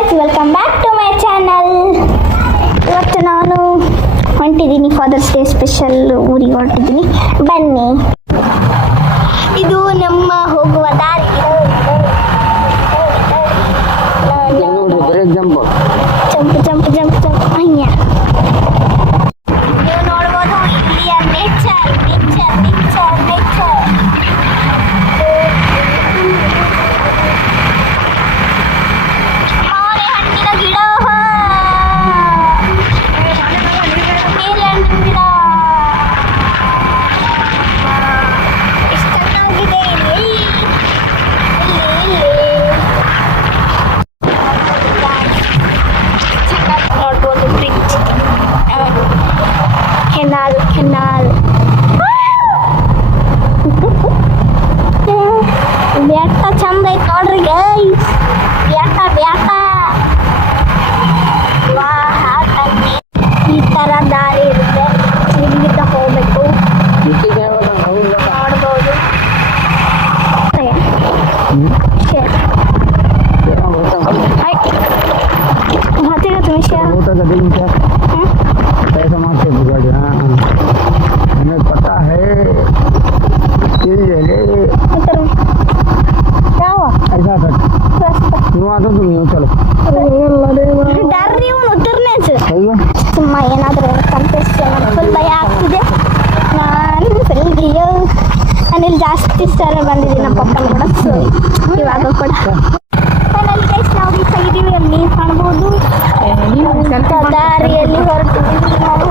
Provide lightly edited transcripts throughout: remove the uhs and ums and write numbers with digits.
Guys, welcome back to my channel. ಇವತ್ತು ನಾನು ಹೊಂಟಿದ್ದೀನಿ fathers day special ಊರಿಗೆ ಹೊರಟಿದ್ದೀನಿ. ಬನ್ನಿ, ಇದು ನಮ್ಮ ಹೋಗುವ ದಾರಿ. ಜಂಪ್ ಜಂಪ್ ಜಂಪ್ ಜಂಪ್ ಅಯ್ಯ. ನೀವು ನೋಡ್ಬೋದು ಇಲ್ಲಿಯ ನೇಚರ್ ನೇಚರ್ ನೇಚರ್ ನೇಚರ್. ಹಣ್ಣಿನ ಗಿಡ, ನೀಲಿ ಹಣ್ಣಿನ ಗಿಡ ಎಷ್ಟು ಚೆನ್ನಾಗಿದೆ. ನೋಡ್ಬೋದು ಬ್ರಿಡ್ಜ್, ಕೆನಾಲ್ ಕೆನಾಲ್. ಬೆಟ್ಟ ಚಂದ ಐತೆ ನೋಡ್ರಿ ಗೈಸ್, ಬೆಟ್ಟ ಬೆಟ್ಟ. ವಾಹ, ಈ ತರ ದಾರಿ ಇರುತ್ತೆ, ಇಲ್ಲಿಂದ ಹೋಗ್ಬೇಕು. ನೋಡ್ಬೋದು हमें पता है ऐसा सर तुम चलो ಸುಮ್ಮ ಏನಾದರೂ ಕಂಟೆಸ್ಟ್ ಫುಲ್ ಭಯ ಆಗ್ತಿದೆ. ನಾನು ಇಲ್ಲಿ ಜಾಸ್ತಿ ಸಲ ಬಂದಿದ್ದೀನಿ ನಮ್ಮ ಪಪ್ಪನ ಕೂಡ. ಸೊ ಇವಾಗ ಕೂಡ ಫೈನಲಿ ಗೈಸ್ ನಾವು ರೀಚ್ ಆಗಿದ್ದೀವಿ. ಅಲ್ಲಿ ನೀರು ಕಾಣ್ಬೋದು, ದಾರಿಯಲ್ಲಿ ಹೊರಟಿದ್ದೀವಿ ನಾವು.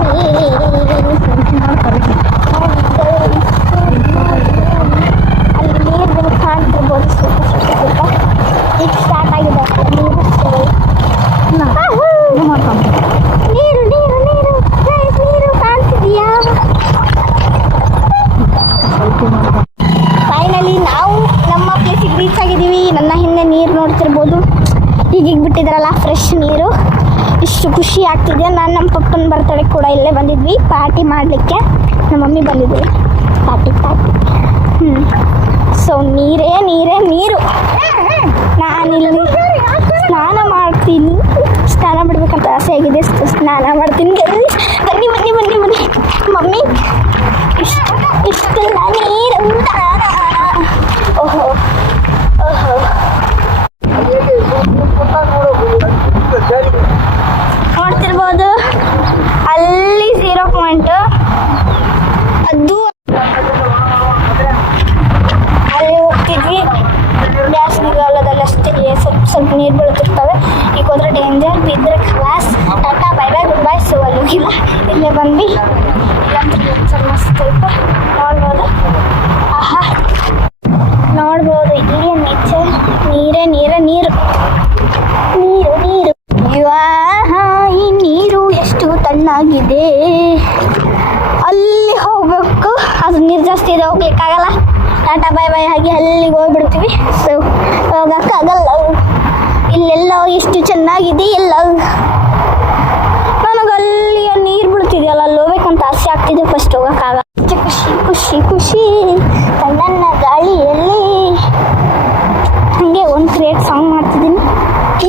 ಅಲ್ಲಿ ನೀರು ಕಾಣ್ತಿರ್ಬೋದು ಸ್ವಲ್ಪ ಸ್ವಲ್ಪ. ಈಗ ಸ್ಟಾರ್ಟ್ ಆಗಿದೆ ನೀರು. ನೀರು ನೀರು ನೀರು ನೀರು ಕಾಣ್ತಿದೀಯಾ? ಫೈನಲಿ ನಾವು ನಮ್ಮ ಪ್ಲೇಸಿಗೆ ರೀಚ್ ಆಗಿದ್ದೀವಿ. ನನ್ನ ಹಿಂದೆ ನೀರು ನೋಡ್ತಿರ್ಬೋದು, ಈಗೀಗ ಬಿಟ್ಟಿದ್ರಲ್ಲ ಫ್ರೆಶ್ ನೀರು. ಇಷ್ಟು ಖುಷಿ ಆಗ್ತಿದೆ. ನಾನು ನಮ್ಮ ಪಪ್ಪನ ಬರ್ತಡೇ ಕೂಡ ಇಲ್ಲೇ ಬಂದಿದ್ವಿ ಪಾರ್ಟಿ ಮಾಡಲಿಕ್ಕೆ. ನಮ್ಮ ಮಮ್ಮಿ ಬಂದಿದ್ವಿ ಪಾರ್ಟಿ. ಸೊ ನೀರೇ ನೀರೇ ನೀರು. ನಾನಿಲ್ಲಿ ಸ್ನಾನ ಮಾಡ್ತೀನಿ. ಸ್ನಾನ ಬಿಡ್ಬೇಕಂತ ಆಸೆ ಆಗಿದೆ. ಸ್ನಾನ ಮಾಡ್ತೀನಿ. ಬನ್ನಿ ಬನ್ನಿ ಬನ್ನಿ ಬನ್ನಿ ಮಮ್ಮಿ. ಇಷ್ಟೆಲ್ಲ ನೀರು. ಓಹೋ ಓಹೋ, ನೋಡ್ತಿರ್ಬೋದು ಅಲ್ಲಿ 0 ಪಾಯಿಂಟ್. ಅದು ಅಲ್ಲಿ ಹೋಗ್ತಿದ್ವಿ. ಬ್ಯಾಸ್ಗೆಗಾಲದಲ್ಲಿ ಅಷ್ಟೇ ಸ್ವಲ್ಪ ಸ್ವಲ್ಪ ನೀರು ಬೀಳ್ತಿರ್ತವೆ. ಈಗ ಹೋದ್ರೆ ಡೇಂಜರ್, ಬಿದ್ದರೆ class. Tata bye bye good bye. So ಅಲ್ಲಿ ಹೋಗಿಲ್ಲ, ಇಲ್ಲೇ ಬಂದ್ವಿ. ಇಲ್ಲಂತೂ ನೇಚರ್ ಮಸ್ತ್ ಐತೆ, ನೋಡ್ಬೋದು. ಆಹಾ, ನೋಡ್ಬೋದು ಇಲ್ಲಿಯ ನೇಚರ್. ನೀರೇ ನೀರೇ ನೀರು ನೀರು ನೀರು. ಈ ನೀರು ಎಷ್ಟು ತಣ್ಣಾಗಿದೆ. ಅಲ್ಲಿ ಹೋಗ್ಬೇಕು, ಅದು ನೀರು ಜಾಸ್ತಿ ಇದೆ, ಹೋಗ್ಲಿಕ್ಕಾಗಲ್ಲ. ಟಾಟಾ ಬೈ ಬೈ ಹಾಗೆ ಅಲ್ಲಿಗೆ ಹೋಗ್ಬಿಡ್ತೀವಿ. ಸೊ ಹೋಗೋಕ್ಕಾಗಲ್ಲ. ಇಲ್ಲೆಲ್ಲ ಎಷ್ಟು ಚೆನ್ನಾಗಿದೆ ಎಲ್ಲ. ನನಗೆ ಅಲ್ಲಿಯ ನೀರು ಬಿಡ್ತಿದೆಯಲ್ಲ, ಅಲ್ಲಿ ಹೋಗ್ಬೇಕಂತ ಆಸೆ ಆಗ್ತಿದೆ. ಫಸ್ಟ್ ಹೋಗೋಕ್ಕಾಗಲ್ಲ. ಖುಷಿ ಖುಷಿ ಖುಷಿ ತಣ್ಣನ ಗಾಳಿಯಲ್ಲಿ. ಹಾಗೆ ಒಂದು ಕ್ರಿಯೇಟ್ ಸಾಂಗ್ ಮಾಡ್ತಿದ್ದೀನಿ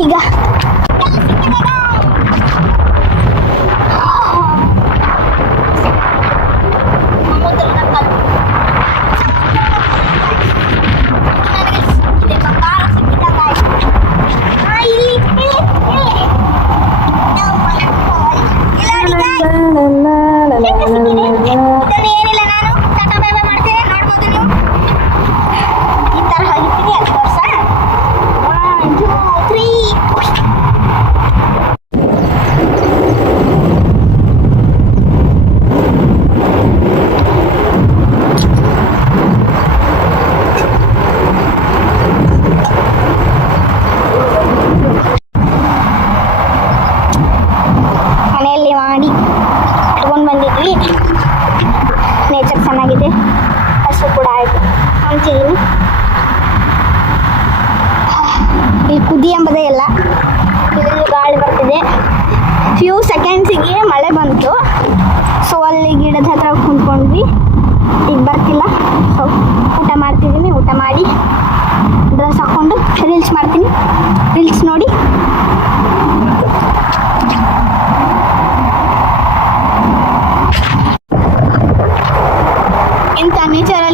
ಈಗ. ಏನಿಲ್ಲ, ನಾನು ಟಾಟಾ ಬೈ ಬೈ ಮಾಡ್ತೇನೆ. ನೋಡ್ಬೋದು ನೀವು ಈ ಥರ ಹೋಗಿದ್ದೀನಿ. ಅದು ವರ್ಷ 1 2 3. ಮನೆಯಲ್ಲಿ ಮಾಡಿ ಇಟ್ಕೊಂಡು ಬಂದಿದ್ವಿ. ನೇಚರ್ ಚೆನ್ನಾಗಿದೆ, ಹಸು ಕೂಡ ಆಯಿತು ಅಂತಿದ್ದೀನಿ. ಇಲ್ಲಿ ಕುದಿ ಎಂಬುದೇ ಇಲ್ಲ. ಇಲ್ಲಿ ಗಾಳಿ ಬರ್ತಿದೆ. ಫ್ಯೂ ಸೆಕೆಂಡ್ಸಿಗೆ ಮಳೆ ಬಂತು. ಸೊ ಅಲ್ಲಿ ಗಿಡದ ಹತ್ರ ಕುಂತ್ಕೊಂಡ್ವಿ. ಈಗ ಬರ್ತಿಲ್ಲ. ಸೊ ಊಟ ಮಾಡ್ತಿದ್ದೀನಿ. ಊಟ ಮಾಡಿ ಡ್ರೆಸ್ ಹಾಕ್ಕೊಂಡು ರೀಲ್ಸ್ ಮಾಡ್ತೀನಿ. ರೀಲ್ಸ್ ನೋಡಿ ನೇಚರ್